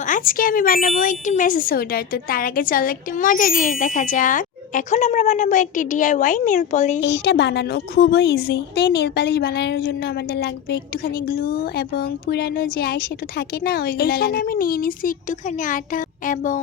তো আজকে আমি বানাবো একটি মেসেজ হোল্ডার। তো তার আগে চলো একটি মজার জিনিস দেখা যাক। এখন আমরা বানাবো একটি DIY নেল পলিশ। এইটা বানানো খুবই ইজি। তো নেল পলিশ বানানোর জন্য আমাদের লাগবে একটুখানি গ্লু এবং পুরানো যে আইশ্যাডো থাকে না ওইগুলো। এখানে আমি নিয়ে নিছি একটুখানি আটা এবং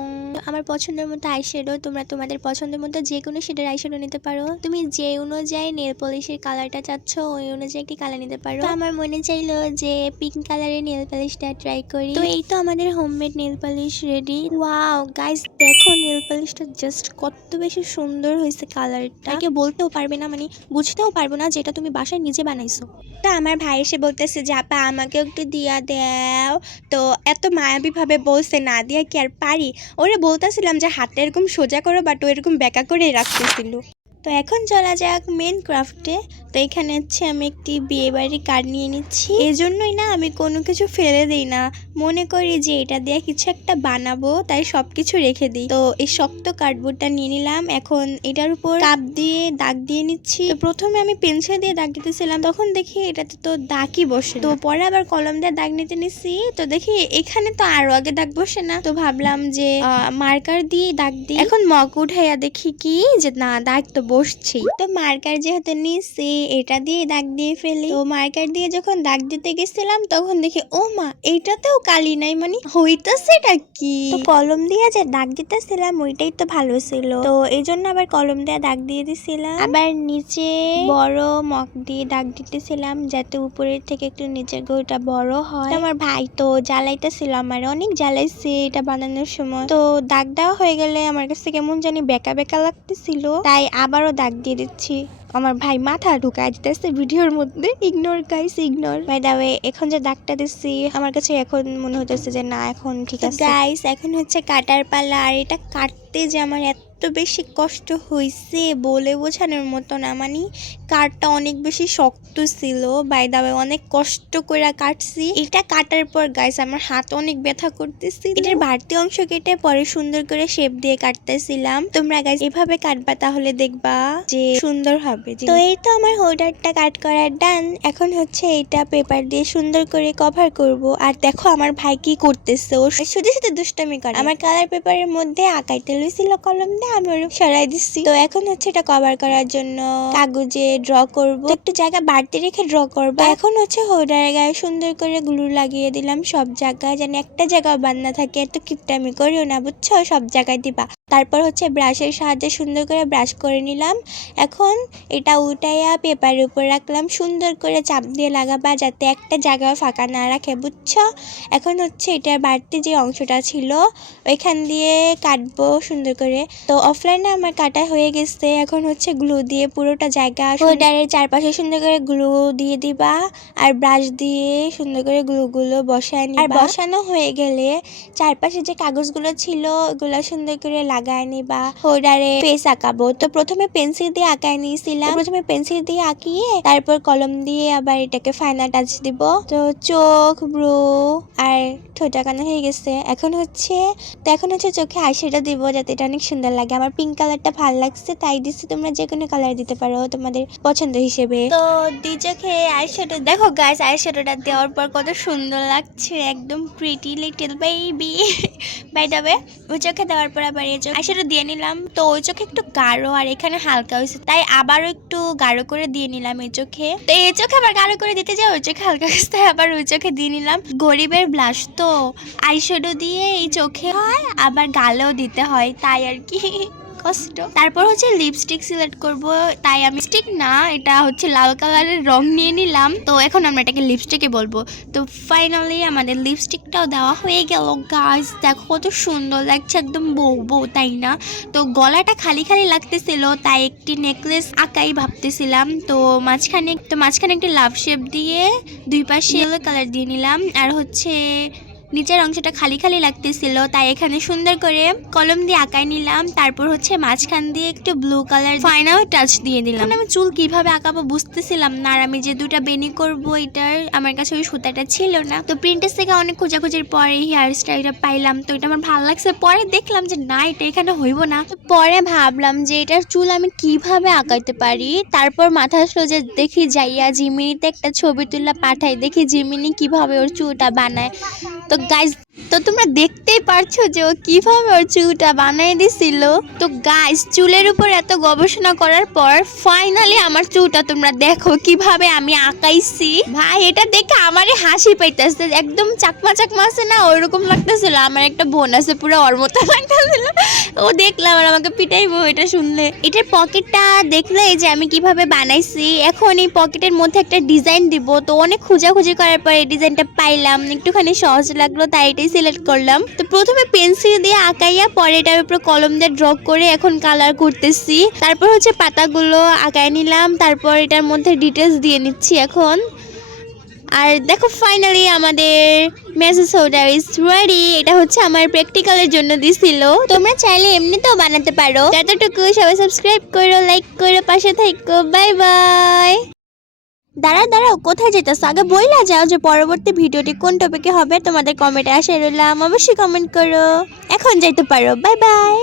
আমার পছন্দের মতো আইশ্যাডো। তোমরা তোমাদের পছন্দের মতো যে কোনো শেডের আইশ্যাডো নিতে পারো। তুমি যে অনুযায়ী নেল পলিশের কালারটা চাচ্ছ ওই অনুযায়ী একটি কালার নিতে পারো। তো আমার মনে চাইলো যে পিঙ্ক কালারের নেল পলিশটা ট্রাই করি। তো এই তো আমাদের homemade nail polish ready. Wow guys, দেখো নেল পলিশটা জাস্ট কত বেশি সুন্দর হয়েছে কালারটা। কেউ বলতেও পারবে না, মানে বুঝতেও পারবো না যেটা তুমি বাসায় নিজে বানাইছো। তো আমার ভাই এসে বলতেছে যে আপা আমাকে একটু দিয়া দাও। তো এত মায়াবী ভাবে বলছে, না দিয়া কি আর পারি। ওরে বলতেছিলাম যে হাতটা এরকম সোজা করো, বাট ও এরকম বেঁকা করে রাখতেছিল। তো এখন চলা যাক মেন ক্রাফটে। তো এখানে হচ্ছে আমি একটি বিয়ে বাড়ির কার্ড নিয়ে নিচ্ছি। এই জন্যই না আমি কোনো কিছু ফেলে দিই না, মনে করি যে এটা দিয়ে কিছু একটা বানাবো, তাই সবকিছু রেখে দিই। তো এই শক্ত কার্ডবোর্ডটা নিয়ে নিলাম। এখন এটার উপর কাপ দিয়ে দাগ দিয়ে নিচ্ছি। তো প্রথমে আমি পেন্সিল দিয়ে দাগ দিতেছিলাম, তখন দেখি এটাতে তো দাগই বসে। তো পরে আবার কলম দিয়ে দাগ নিতে নিচ্ছি, তো দেখি এখানে তো আরো আগে দাগ বসে না। তো ভাবলাম যে মার্কার দিয়ে দাগ দিই। এখন মগ উঠাইয়া দেখি কি যে না, দাগ তো বসছেই। তো মার্কার যেহেতু নিচ্ছি এটা দিয়ে দাগ দিয়ে ফেলি। তো মার্কার দিয়ে যখন দাগ দিতে গেছিলাম তখন দেখি ও মা, এইটাতেও কালি নাই, মানে হইতাছে এটা কি। তো কলম দিয়ে যে দাগ দিতেছিলাম ওইটাই তো ভালো ছিল, তো এই জন্য আবার কলম দিয়ে দাগ দিয়ে দিছিলাম। আবার নিচে বড় মগ দিয়ে দাগ দিতেছিলাম যাতে উপরের থেকে একটু নিচের গোলটা বড় হয়। আমার ভাই তো জ্বালাইতেছিল, আমার অনেক জ্বালাইছে এটা বানানোর সময়। তো দাগ দেওয়া হয়ে গেলে আমার কাছে কেমন জানি বেকা বেকা লাগতেছিল, তাই আবারও দাগ দিয়ে দিচ্ছি। আমার ভাই মাথা ঢুকাই দিতেছে ভিডিওর মধ্যে। Ignore guys, ignore. By the way, এখন যে দাগটা দিচ্ছি আমার কাছে এখন মনে হতেছে যে না, এখন ঠিক আছে। গাইস, এখন হচ্ছে কাটার পালা। আর এটা কাটতে যে আমার এত বেশি কষ্ট হয়েছে বলে বোঝানোর মতো না, মানে কাঠটা অনেক বেশি শক্ত ছিল। বাই দ্য ওয়ে, অনেক কষ্ট করে কাটছি। এটা কাটার পর গাইস আমার হাত অনেক ব্যথা করতেছিল। এটার বাড়তি অংশ কেটে পরে সুন্দর করে শেপ দিয়ে কাটতেছিলাম। তোমরা গাইস এভাবে কাটবা, তাহলে দেখবা যে সুন্দর হবে। তো এই তো আমার হোল্ডারটা কাট করা ডান। এখন হচ্ছে এটা পেপার দিয়ে সুন্দর করে কভার করব। আর দেখো আমার ভাই কি করতেছে, ও শুধু শুধু দুষ্টামি করে। আমার কালার পেপারের মধ্যে আঁকাইতে লইছিল কলম দিয়ে, আমি ওর সরাই দিচ্ছি। তো এখন হচ্ছে এটা কভার করার জন্য কাগজে ড্র করব, একটু জায়গা বাড়তি রেখে ড্র করব। এখন হচ্ছে হোল্ডারের গায়ে সুন্দর করে গ্লু লাগিয়ে দিলাম সব জায়গায়, যেন একটা জায়গায় বাদ না থাকে। এত কিপটামি করিও না, বুঝছো, সব জায়গায় দিবা। তারপর হচ্ছে ব্রাশের সাহায্যে সুন্দর করে ব্রাশ করে নিলাম। এখন এটা উল্টাইয়া পেপারের উপর রাখলাম, সুন্দর করে চাপ দিয়ে লাগাবা যাতে একটা জায়গা ফাঁকা না রাখে, বুঝছো। এখন হচ্ছে এটার বাড়তি যে অংশটা ছিল ওইখান দিয়ে কাটবো সুন্দর করে। তো অফলাইনে আমার কাটা হয়ে গেছে। এখন হচ্ছে গ্লু দিয়ে পুরোটা জায়গা হোল্ডারের চারপাশে সুন্দর করে গ্লু দিয়ে দিবা, আর ব্রাশ দিয়ে সুন্দর করে গ্লুগুলো বসায় নিবা। আর বসানো হয়ে গেলে চারপাশে যে কাগজগুলো ছিল ওগুলো সুন্দর করে লাগায় নিবা। হোল্ডারে ফেস আঁকাবো। তো প্রথমে পেন্সিল দিয়ে আঁকায় নিয়েছিলাম, প্রথমে পেন্সিল দিয়ে আঁকিয়ে তারপর কলম দিয়ে আবার এটাকে ফাইনাল টাচ দিব। তো চোখ, ব্রু আর ঠোঁট আঁকানো হয়ে গেছে। এখন হচ্ছে চোখে আইশ্যাডো দিব যাতে এটা অনেক সুন্দর লাগে। আমার পিঙ্ক কালারটা ভালো লাগছে তাই দিচ্ছি, তোমরা যে কোনো কালার দিতে পারো তোমাদের পছন্দ হিসেবে। তো দুই চোখে আইশ্যাডো, দেখো গাইস আইশ্যাডোটা দেওয়ার পর কত সুন্দর লাগছে, একদম pretty little baby. By the way, ওই চোখে দেওয়ার পর আবার এই চোখ আইশ্যাডো দিয়ে নিলাম। তো ওই চোখে একটু গাঢ় আর এখানে হালকা হয়েছে, তাই আবারও একটু গাঢ় করে দিয়ে নিলাম এই চোখে। তো এই চোখে আবার গাঢ় করে দিতে যাই, ওই চোখে হালকা হয়েছে তাই আবার ওই চোখে দিয়ে নিলাম। গরিবের ব্লাশ তো আইশ্যাডো দিয়ে এই চোখে হয়, আবার গালেও দিতে হয়, তাই আর কি কষ্ট। তারপর হচ্ছে লিপস্টিক সিলেক্ট করব, তাই আমি স্টিক না, এটা হচ্ছে লাল কালারের রং নিয়ে নিলাম। তো এখন আমরা এটাকে লিপস্টিকে বলবো। তো ফাইনালি আমাদের লিপস্টিকটাও দেওয়া হয়ে গেল। গাইস দেখো কত সুন্দর লাগছে, একদম বউ বউ, তাই না? তো গলাটা খালি খালি লাগতেছিল, তাই একটি নেকলেস আঁকাই ভাবতেছিলাম। তো মাঝখানে একটি লাভ শেপ দিয়ে দুই পাশে ইয়েলো কালার দিয়ে নিলাম। আর হচ্ছে নিচের অংশটা খালি খালি লাগতেছিল, তাই এখানে সুন্দর করে কলম দিয়ে আঁকায় নিলাম। তারপর হচ্ছে মাঝখান দিয়ে একটু ব্লু কালার ফাইনাল টাচ দিয়ে দিলাম। আমি চুল কিভাবে আঁকাবো বুঝতেছিলাম না, আর আমি যে দুটা বেনি করবো এটার আমার কাছে ওই সুতাটা ছিল না। তো প্রিন্টের থেকে অনেক খোঁজাখুঁজির পরে এই হেয়ার স্টাইলটা পাইলাম। তো এটা আমার ভালো লাগছে। পরে দেখলাম যে না, এটা এখানে হইব না। পরে ভাবলাম যে এটার চুল আমি কিভাবে আঁকাইতে পারি। তারপর মাথা আসলো যে দেখি যাইয়া জিমিনিতে একটা ছবি তুলে পাঠাই, দেখি জিমিনি কিভাবে ওর চুলটা বানায়। তো গাইস তো তোমরা দেখতেই পারছো যে ও কিভাবে ওর চুলটা বানিয়ে দিছিল। তো গাইস, চুলের উপর এত গবেষণা করার পর ফাইনালি আমার চুলটা তোমরা দেখো কিভাবে আমি আঁকাইছি। ভাই এটা দেখে আমারই হাসি পাইতেছে, একদম চাকমা চাকমা আছে না, ওইরকম লাগতেছিল। আমার একটা বোন আছে, পুরো ওর মতো লাগতেছিল। ও দেখলাম আর আমাকে পিটাইবো এটা শুনলে। এটার পকেটটা দেখলে যে আমি কিভাবে বানাইছি। এখন এই পকেটের মধ্যে একটা ডিজাইন দিব। তো অনেক খোঁজাখুঁজি করার পর এই ডিজাইনটা পাইলাম, একটুখানি সহজ লাগলো তাই এটাই সিলেক্ট করলাম। তো প্রথমে পেন্সিল দিয়ে আঁকাইয়া পরে এটার উপর কলম দিয়ে ড্র করে এখন কালার করতেছি। তারপর হচ্ছে পাতাগুলো আঁকায় নিলাম, তারপর এটার মধ্যে ডিটেলস দিয়ে নিচ্ছি এখন। আর দেখো ফাইনালি আমাদের মেসি সোডা ইজ রেডি। এটা হচ্ছে আমার প্র্যাকটিক্যালের জন্য দিছিল। তোমরা চাইলে এমনিতেও বানাতে পারো। যতটুকু সবাই সাবস্ক্রাইব করো, লাইক করো, পাশে থাকো। Bye bye. দাঁড়াও কোথায় যেতেছ? আগে বইলা যাও যে পরবর্তী ভিডিওটি কোন টপিকে হবে। তোমাদের কমেন্টে আশা রইলাম, অবশ্যই কমেন্ট করো। এখন যাইতে পারো। Bye bye.